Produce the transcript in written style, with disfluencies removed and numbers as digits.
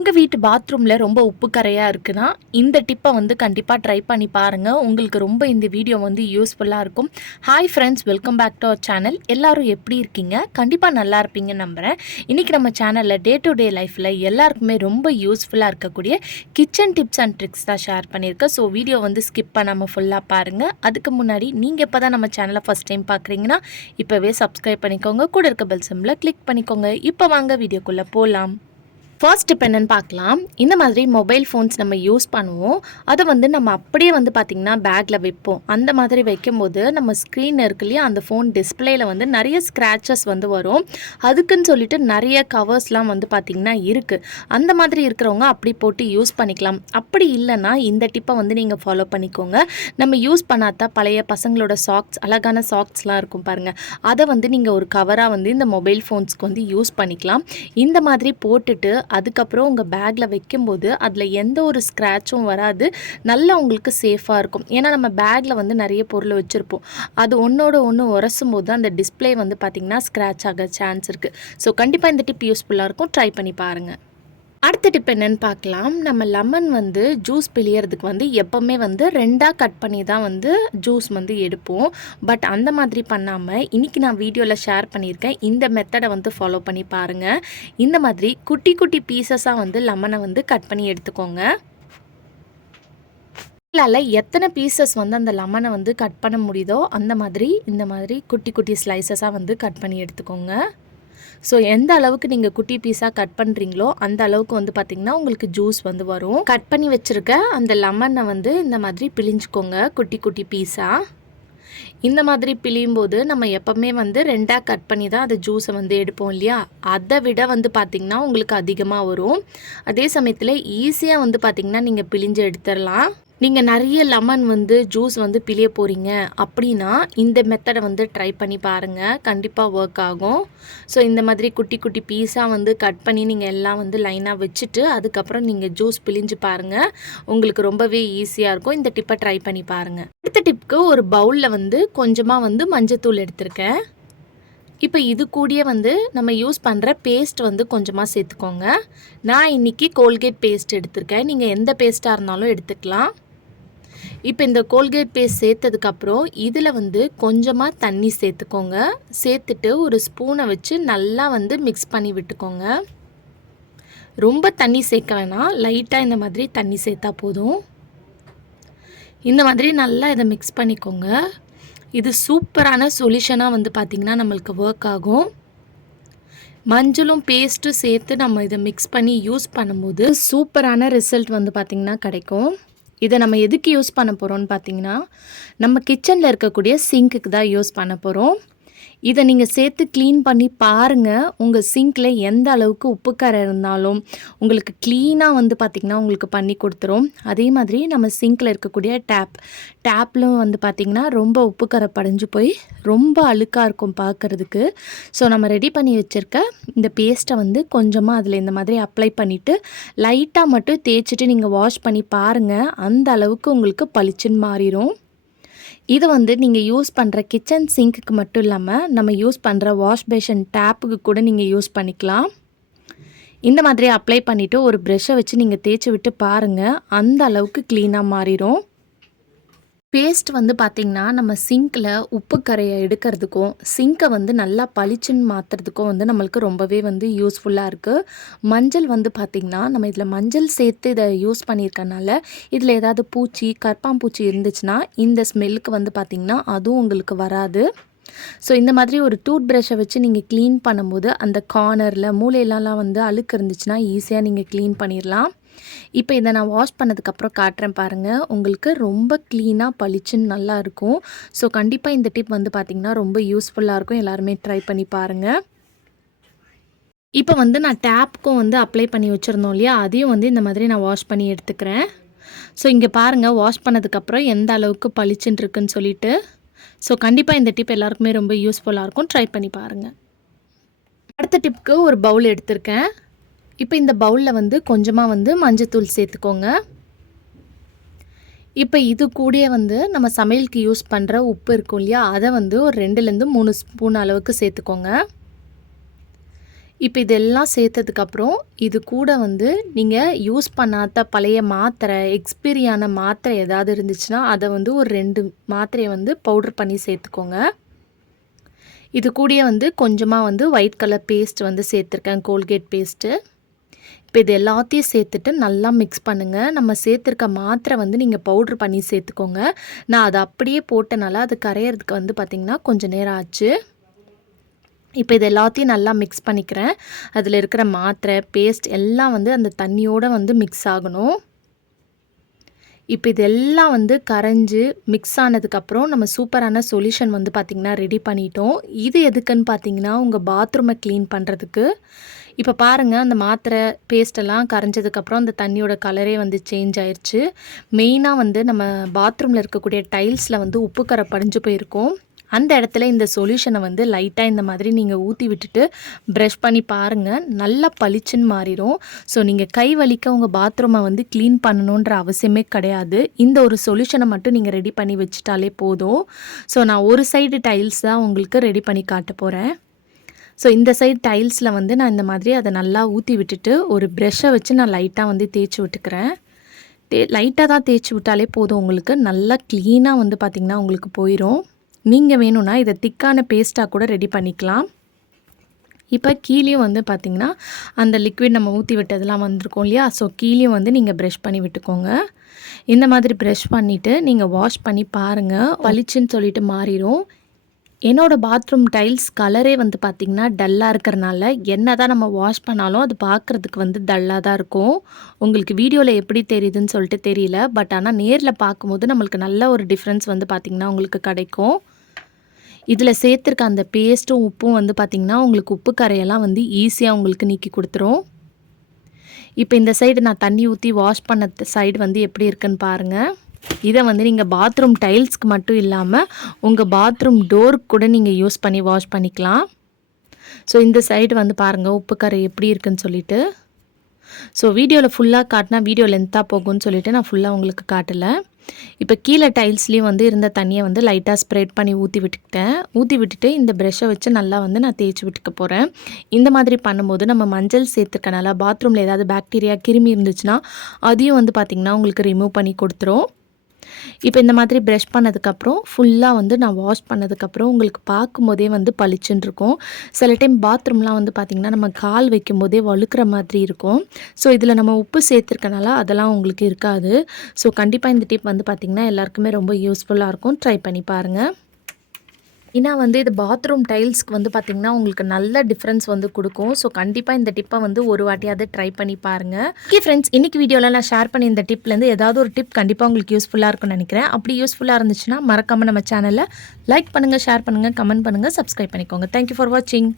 உங்கள் வீட்டு பாத்ரூமில் ரொம்ப உப்பு கரையாக இருக்குன்னா இந்த டிப்பை வந்து கண்டிப்பாக ட்ரை பண்ணி பாருங்கள். உங்களுக்கு ரொம்ப இந்த வீடியோ வந்து யூஸ்ஃபுல்லாக இருக்கும். Hi friends, welcome back to our channel. எல்லோரும் எப்படி இருக்கீங்க? கண்டிப்பாக நல்லா இருப்பீங்கன்னு நம்புகிறேன். இன்றைக்கி நம்ம சேனலில் டே டு டே லைஃப்பில் எல்லாருக்குமே ரொம்ப யூஸ்ஃபுல்லாக இருக்கக்கூடிய கிச்சன் டிப்ஸ் அண்ட் ட்ரிக்ஸ் தான் ஷேர் பண்ணியிருக்கேன். ஸோ வீடியோ வந்து ஸ்கிப் பண்ணாமல் ஃபுல்லாக பாருங்கள். அதுக்கு முன்னாடி நீங்கள் இப்போ தான் நம்ம சேனலை ஃபஸ்ட் டைம் பார்க்குறீங்கன்னா இப்போவே சப்ஸ்கிரைப் பண்ணிக்கோங்க. கூட இருக்க பெல் சிம்பிளை கிளிக் பண்ணிக்கோங்க. இப்போ வாங்க வீடியோக்குள்ளே போகலாம். ஃபர்ஸ்ட் டிப் என்னென்னு பார்க்கலாம். இந்த மாதிரி மொபைல் ஃபோன்ஸ் நம்ம யூஸ் பண்ணுவோம். அதை வந்து நம்ம அப்படியே வந்து பார்த்திங்கன்னா பேக்கில் வைப்போம். அந்த மாதிரி வைக்கும்போது நம்ம ஸ்க்ரீன் இருக்கு இல்லையா, அந்த ஃபோன் டிஸ்பிளேயில் வந்து நிறைய ஸ்க்ராச்சஸ் வந்து வரும். அதுக்குன்னு சொல்லிட்டு நிறைய கவர்ஸ்லாம் வந்து பார்த்திங்கன்னா இருக்குது. அந்த மாதிரி இருக்கிறவங்க அப்படி போட்டு யூஸ் பண்ணிக்கலாம். அப்படி இல்லைன்னா இந்த டிப்பை வந்து நீங்கள் ஃபாலோ பண்ணிக்கோங்க. நம்ம யூஸ் பண்ணாத பழைய பசங்களோட சாக்ஸ், அழகான சாக்ஸ்லாம் இருக்கும் பாருங்கள், அதை வந்து நீங்கள் ஒரு கவராக வந்து இந்த மொபைல் ஃபோன்ஸ்க்கு வந்து யூஸ் பண்ணிக்கலாம். இந்த மாதிரி போட்டுட்டு அதுக்கப்புறம் உங்கள் பேக்கில் வைக்கும்போது அதில் எந்த ஒரு ஸ்க்ராட்சும் வராது. நல்லா உங்களுக்கு சேஃபாக இருக்கும். ஏன்னா நம்ம பேக்கில் வந்து நிறைய பொருள் வச்சுருப்போம். அது ஒன்றோட ஒன்று உரசும் போது அந்த டிஸ்பிளே வந்து பார்த்திங்கன்னா ஸ்க்ராட்ச் ஆக சான்ஸ் இருக்குது. ஸோ கண்டிப்பாக இந்த டிப் யூஸ்ஃபுல்லாக இருக்கும். ட்ரை பண்ணி பாருங்கள். அடுத்த டிப் என்னென்னு பார்க்கலாம். நம்ம லெமன் வந்து ஜூஸ் பிழியறதுக்கு வந்து எப்போவுமே வந்து ரெண்டாக கட் பண்ணி தான் வந்து ஜூஸ் வந்து எடுப்போம். பட் அந்த மாதிரி பண்ணாமல் இன்றைக்கி நான் வீடியோவில் ஷேர் பண்ணியிருக்கேன். இந்த மெத்தடை வந்து ஃபாலோ பண்ணி பாருங்கள். இந்த மாதிரி குட்டி குட்டி பீசஸாக வந்து லெமனை வந்து கட் பண்ணி எடுத்துக்கோங்க. உங்களால் எத்தனை பீசஸ் வந்து அந்த லெமனை வந்து கட் பண்ண முடியுதோ அந்த மாதிரி இந்த மாதிரி குட்டி குட்டி ஸ்லைசஸாக வந்து கட் பண்ணி எடுத்துக்கோங்க. ஸோ எந்த அளவுக்கு நீங்கள் குட்டி பீஸாக கட் பண்ணுறீங்களோ அந்த அளவுக்கு வந்து பார்த்திங்கன்னா உங்களுக்கு ஜூஸ் வந்து வரும். கட் பண்ணி வச்சுருக்க அந்த லெமனை வந்து இந்த மாதிரி பிழிஞ்சுக்கோங்க குட்டி குட்டி பீஸாக. இந்த மாதிரி பிழியும் போது நம்ம எப்போவுமே வந்து ரெண்டாக கட் பண்ணி தான் அது ஜூஸை வந்து எடுப்போம் இல்லையா, அதை விட வந்து பார்த்திங்கன்னா உங்களுக்கு அதிகமாக வரும். அதே சமயத்தில் ஈஸியாக வந்து பார்த்திங்கன்னா நீங்கள் பிழிஞ்சு எடுத்துடலாம். நீங்கள் நிறைய லெமன் வந்து ஜூஸ் வந்து பிழிய போகிறீங்க அப்படின்னா இந்த மெத்தடை வந்து ட்ரை பண்ணி பாருங்கள். கண்டிப்பாக ஒர்க் ஆகும். ஸோ இந்த மாதிரி குட்டி குட்டி பீஸாக வந்து கட் பண்ணி நீங்கள் எல்லாம் வந்து லைனாக வச்சுட்டு அதுக்கப்புறம் நீங்கள் ஜூஸ் பிழிஞ்சு பாருங்கள். உங்களுக்கு ரொம்பவே ஈஸியாக இருக்கும். இந்த டிப்பை ட்ரை பண்ணி பாருங்கள். அடுத்த டிப்புக்கு ஒரு பவுலில் வந்து கொஞ்சமாக வந்து மஞ்சத்தூள் எடுத்திருக்கேன். இப்போ இது கூடயே வந்து நம்ம யூஸ் பண்ணுற பேஸ்ட் வந்து கொஞ்சமாக சேர்த்துக்கோங்க. நான் இன்றைக்கி கோல்கேட் பேஸ்ட் எடுத்திருக்கேன். நீங்கள் எந்த பேஸ்ட்டாக இருந்தாலும் எடுத்துக்கலாம். இப்போ இந்த கோல்கேட் பேஸ்ட் சேர்த்ததுக்கப்புறம் இதில் வந்து கொஞ்சமாக தண்ணி சேர்த்துக்கோங்க. சேர்த்துட்டு ஒரு ஸ்பூனை வச்சு நல்லா வந்து மிக்ஸ் பண்ணி விட்டுக்கோங்க. ரொம்ப தண்ணி சேர்க்க வேணாம், லைட்டாக இந்த மாதிரி தண்ணி சேர்த்தா போதும். இந்த மாதிரி நல்லா இதை மிக்ஸ் பண்ணிக்கோங்க. இது சூப்பரான சொல்யூஷனாக வந்து பார்த்திங்கன்னா நம்மளுக்கு ஒர்க் ஆகும். மஞ்சளும் பேஸ்ட்டும் சேர்த்து நம்ம இதை மிக்ஸ் பண்ணி யூஸ் பண்ணும்போது சூப்பரான ரிசல்ட் வந்து பார்த்திங்கன்னா கிடைக்கும். இதை நம்ம எதுக்கு யூஸ் பண்ண போகிறோம்னு பார்த்தீங்கன்னா நம்ம கிச்சனில் இருக்கக்கூடிய சிங்க்குக்கு தான் யூஸ் பண்ண போகிறோம். இதை நீங்கள் சேர்த்து க்ளீன் பண்ணி பாருங்கள். உங்கள் சிங்க்கில் எந்த அளவுக்கு உப்புக்கரை இருந்தாலும் உங்களுக்கு க்ளீனாக வந்து பார்த்திங்கன்னா உங்களுக்கு பண்ணி கொடுத்துரும். அதே மாதிரி நம்ம சிங்க்கில் இருக்கக்கூடிய டேப்லும் வந்து பார்த்திங்கன்னா ரொம்ப உப்புக்கரை படிஞ்சு போய் ரொம்ப அழுக்காக இருக்கும் பார்க்குறதுக்கு. ஸோ நம்ம ரெடி பண்ணி வச்சுருக்க இந்த பேஸ்ட்டை வந்து கொஞ்சமாக அதில் இந்த மாதிரி அப்ளை பண்ணிவிட்டு லைட்டாக மட்டும் தேய்ச்சிட்டு நீங்கள் வாஷ் பண்ணி பாருங்கள். அந்த அளவுக்கு உங்களுக்கு பளிச்சுன்னு மாறிடும். இது வந்து நீங்கள் யூஸ் பண்ணுற கிச்சன் சிங்க்குக்கு மட்டும் இல்லாமல் நம்ம யூஸ் பண்ணுற வாஷ் பேஷன் டேப்புக்கு கூட நீங்கள் யூஸ் பண்ணிக்கலாம். இந்த மாதிரி அப்ளை பண்ணிவிட்டு ஒரு ப்ரெஷ்ஷை வச்சு நீங்கள் தேய்ச்சி விட்டு பாருங்கள். அந்த அளவுக்கு க்ளீனாக மாறிடும். பேஸ்ட் வந்து பார்த்திங்கன்னா நம்ம சிங்க்கில் உப்பு கரையை எடுக்கிறதுக்கும் சிங்க்கை வந்து நல்லா பளிச்சுன்னு மாற்றுறதுக்கும் வந்து நம்மளுக்கு ரொம்பவே வந்து யூஸ்ஃபுல்லாக இருக்குது. மஞ்சள் வந்து பார்த்திங்கன்னா நம்ம இதில் மஞ்சள் சேர்த்து இதை யூஸ் பண்ணியிருக்கனால இதில் ஏதாவது பூச்சி, கற்பாம்பூச்சி இருந்துச்சுன்னா இந்த ஸ்மெல்லுக்கு வந்து பார்த்திங்கன்னா அதுவும் உங்களுக்கு வராது. ஸோ இந்த மாதிரி ஒரு டூத் ப்ரஷ்ஷை வச்சு நீங்கள் க்ளீன் பண்ணும்போது அந்த கார்னரில் மூலையிலலாம் வந்து அழுக்கு இருந்துச்சுன்னா ஈஸியாக நீங்கள் க்ளீன் பண்ணிடலாம். இப்போ இதை நான் வாஷ் பண்ணதுக்கப்புறம் காட்டுறேன் பாருங்கள். உங்களுக்கு ரொம்ப க்ளீனாக பளிச்சுன்னு நல்லா இருக்கும். ஸோ கண்டிப்பாக இந்த டிப் வந்து பார்த்திங்கன்னா ரொம்ப யூஸ்ஃபுல்லாக இருக்கும். எல்லாருமே ட்ரை பண்ணி பாருங்கள். இப்போ வந்து நான் டேப்புக்கும் வந்து அப்ளை பண்ணி வச்சுருந்தோம் இல்லையா, அதையும் வந்து இந்த மாதிரி நான் வாஷ் பண்ணி எடுத்துக்கிறேன். ஸோ இங்கே பாருங்கள் வாஷ் பண்ணதுக்கப்புறம் எந்த அளவுக்கு பளிச்சுன்னு இருக்குன்னு சொல்லிட்டு. ஸோ கண்டிப்பாக இந்த டிப் எல்லாருக்குமே ரொம்ப யூஸ்ஃபுல்லாக இருக்கும். ட்ரை பண்ணி பாருங்கள். அடுத்த டிப்புக்கு ஒரு பவுல் எடுத்திருக்கேன். இப்போ இந்த பவுலில் வந்து கொஞ்சமாக வந்து மஞ்சத்தூள் சேர்த்துக்கோங்க. இப்போ இது கூடயே வந்து நம்ம சமையலுக்கு யூஸ் பண்ணுற உப்பு இருக்கும் இல்லையா, அதை வந்து ஒரு 2லேருந்து 3 ஸ்பூன் அளவுக்கு சேர்த்துக்கோங்க. இப்போ இதெல்லாம் சேர்த்ததுக்கப்புறம் இது கூட வந்து நீங்கள் யூஸ் பண்ணாத பழைய மாத்திரை, எக்ஸ்பைரியான மாத்திரை ஏதாவது இருந்துச்சுன்னா அதை வந்து ஒரு 2 மாத்திரையை வந்து பவுடர் பண்ணி சேர்த்துக்கோங்க. இது கூடயே வந்து கொஞ்சமாக வந்து ஒயிட் கலர் பேஸ்ட் வந்து சேர்த்துருக்கேன், கோல்கேட் பேஸ்ட்டு. இப்போ இது எல்லாத்தையும் சேர்த்துட்டு நல்லா மிக்ஸ் பண்ணுங்கள். நம்ம சேர்த்துருக்க மாத்திரை வந்து நீங்கள் பவுட்ரு பண்ணி சேர்த்துக்கோங்க. நான் அதை அப்படியே போட்டனால அது கரையிறதுக்கு வந்து பார்த்திங்கன்னா கொஞ்சம் நேரம் ஆச்சு. இப்போ இது எல்லாத்தையும் நல்லா மிக்ஸ் பண்ணிக்கிறேன். அதில் இருக்கிற மாத்திரை, பேஸ்ட் எல்லாம் வந்து அந்த தண்ணியோடு வந்து மிக்ஸ் ஆகணும். இப்போ இதெல்லாம் வந்து கரைஞ்சி மிக்ஸ் ஆனதுக்கப்புறம் நம்ம சூப்பரான சொல்யூஷன் வந்து பார்த்திங்கன்னா ரெடி பண்ணிட்டோம். இது எதுக்குன்னு பார்த்தீங்கன்னா உங்கள் பாத்ரூமை க்ளீன் பண்ணுறதுக்கு. இப்போ பாருங்கள், அந்த மாத்திரை பேஸ்ட்டெல்லாம் கரைஞ்சதுக்கப்புறம் அந்த தண்ணியோட கலரே வந்து சேஞ்ச் ஆயிடுச்சு. மெயினாக வந்து நம்ம பாத்ரூமில் இருக்கக்கூடிய டைல்ஸில் வந்து உப்பு கரை படிஞ்சு போயிருக்கும். அந்த இடத்துல இந்த சொல்யூஷனை வந்து லைட்டாக இந்த மாதிரி நீங்கள் ஊற்றி விட்டுட்டு ப்ரஷ் பண்ணி பாருங்கள், நல்லா பளிச்சுன்னு மாறிடும். ஸோ நீங்கள் கை வலிக்க உங்கள் பாத்ரூமை வந்து க்ளீன் பண்ணணுன்ற அவசியமே கிடையாது. இந்த ஒரு சொல்யூஷனை மட்டும் நீங்கள் ரெடி பண்ணி வச்சுட்டாலே போதும். ஸோ நான் ஒரு சைடு டைல்ஸ் தான் உங்களுக்கு ரெடி பண்ணி காட்ட போகிறேன். ஸோ இந்த சைடு டைல்ஸில் வந்து நான் இந்த மாதிரி அதை நல்லா ஊற்றி விட்டுட்டு ஒரு ப்ரெஷ்ஷை வச்சு நான் லைட்டாக வந்து தேய்ச்சி விட்டுக்கிறேன். லைட்டாக தான் தேய்ச்சி விட்டாலே போதும், உங்களுக்கு நல்லா க்ளீனாக வந்து பார்த்திங்கன்னா உங்களுக்கு போயிடும். நீங்கள் வேணும்னா இதை திக்கான பேஸ்ட்டாக கூட ரெடி பண்ணிக்கலாம். இப்போ கீழேயும் வந்து பார்த்திங்கன்னா அந்த லிக்விட் நம்ம ஊற்றி விட்டதெல்லாம் வந்திருக்கும் இல்லையா, ஸோ கீழேயும் வந்து நீங்கள் ப்ரஷ் பண்ணி விட்டுக்கோங்க. இந்த மாதிரி ப்ரஷ் பண்ணிவிட்டு நீங்கள் வாஷ் பண்ணி பாருங்கள், பளிச்சுன்னு சொல்லிட்டு மாறிடும். என்னோடய பாத்ரூம் டைல்ஸ் கலரே வந்து பார்த்திங்கன்னா டல்லாக இருக்கிறனால என்ன தான் நம்ம வாஷ் பண்ணாலும் அது பார்க்குறதுக்கு வந்து டல்லாக தான் இருக்கும். உங்களுக்கு வீடியோவில் எப்படி தெரியுதுன்னு சொல்லிட்டு தெரியல, பட் ஆனால் நேரில் பார்க்கும்போது நம்மளுக்கு நல்ல ஒரு டிஃப்ரென்ஸ் வந்து பார்த்திங்கன்னா உங்களுக்கு கிடைக்கும். இதில் சேர்த்துருக்க அந்த பேஸ்ட்டும் உப்பும் வந்து பார்த்திங்கன்னா உங்களுக்கு உப்பு கரையெல்லாம் வந்து ஈஸியாக உங்களுக்கு நீக்கி கொடுத்துரும். இப்போ இந்த சைடு நான் தண்ணி ஊற்றி வாஷ் பண்ண சைடு வந்து எப்படி இருக்குன்னு பாருங்கள். இதை வந்து நீங்கள் பாத்ரூம் டைல்ஸ்க்கு மட்டும் இல்லாமல் உங்கள் பாத்ரூம் டோருக்கு கூட நீங்கள் யூஸ் பண்ணி வாஷ் பண்ணிக்கலாம். ஸோ இந்த சைடு வந்து பாருங்கள் உப்பு கரை எப்படி இருக்குன்னு சொல்லிட்டு. ஸோ வீடியோவில் ஃபுல்லாக காட்டினா வீடியோ லென்த்தாக போகும்னு சொல்லிவிட்டு நான் ஃபுல்லாக உங்களுக்கு காட்டலை. இப்போ கீழே டைல்ஸ்லேயும் வந்து இருந்த தண்ணியை வந்து லைட்டாக ஸ்ப்ரெட் பண்ணி ஊற்றி விட்டுட்டு இந்த ப்ரெஷ்ஷை வச்சு நல்லா வந்து நான் தேய்ச்சி விட்டுக்க போகிறேன். இந்த மாதிரி பண்ணும்போது நம்ம மஞ்சள் சேர்த்துக்கனால பாத்ரூமில் ஏதாவது பாக்டீரியா கிருமி இருந்துச்சுன்னா அதையும் வந்து பார்த்திங்கன்னா உங்களுக்கு ரிமூவ் பண்ணி கொடுத்துரும். இப்போ இந்த மாதிரி ப்ரஷ் பண்ணதுக்கப்புறம் ஃபுல்லாக வந்து நான் வாஷ் பண்ணதுக்கப்புறம் உங்களுக்கு பார்க்கும்போதே வந்து பளிச்சுன்னு இருக்கும். சில டைம் பாத்ரூம்லாம் வந்து பார்த்திங்கன்னா நம்ம கால் வைக்கும்போதே வழுக்கிற மாதிரி இருக்கும். ஸோ இதில் நம்ம உப்பு சேர்த்துருக்கனால அதெல்லாம் உங்களுக்கு இருக்காது. ஸோ கண்டிப்பாக இந்த டிப் வந்து பார்த்திங்கன்னா எல்லாருக்குமே ரொம்ப யூஸ்ஃபுல்லாக இருக்கும். ட்ரை பண்ணி பாருங்கள். ஏன்னா வந்து இது பாத்ரூம் டைல்ஸ்க்கு வந்து பார்த்திங்கன்னா உங்களுக்கு நல்ல டிஃப்ரென்ஸ் வந்து கொடுக்கும். ஸோ கண்டிப்பாக இந்த டிப்பை வந்து ஒரு வாட்டியாவது ட்ரை பண்ணி பாருங்கள். ஓகே ஃப்ரெண்ட்ஸ், இன்றைக்கி வீடியோவில் நான் ஷேர் பண்ணி இந்த டிப்லேருந்து ஏதாவது ஒரு டிப் கண்டிப்பாக உங்களுக்கு யூஸ்ஃபுல்லாக இருக்கும்னு நினைக்கிறேன். அப்படி யூஸ்ஃபுல்லாக இருந்துச்சுன்னா மறக்காமல் நம்ம சேனலை லைக் பண்ணுங்கள், ஷேர் பண்ணுங்கள், கமெண்ட் பண்ணுங்கள், சப்ஸ்கிரைப் பண்ணிக்கோங்க. தேங்க்யூ ஃபார் வாட்சிங்.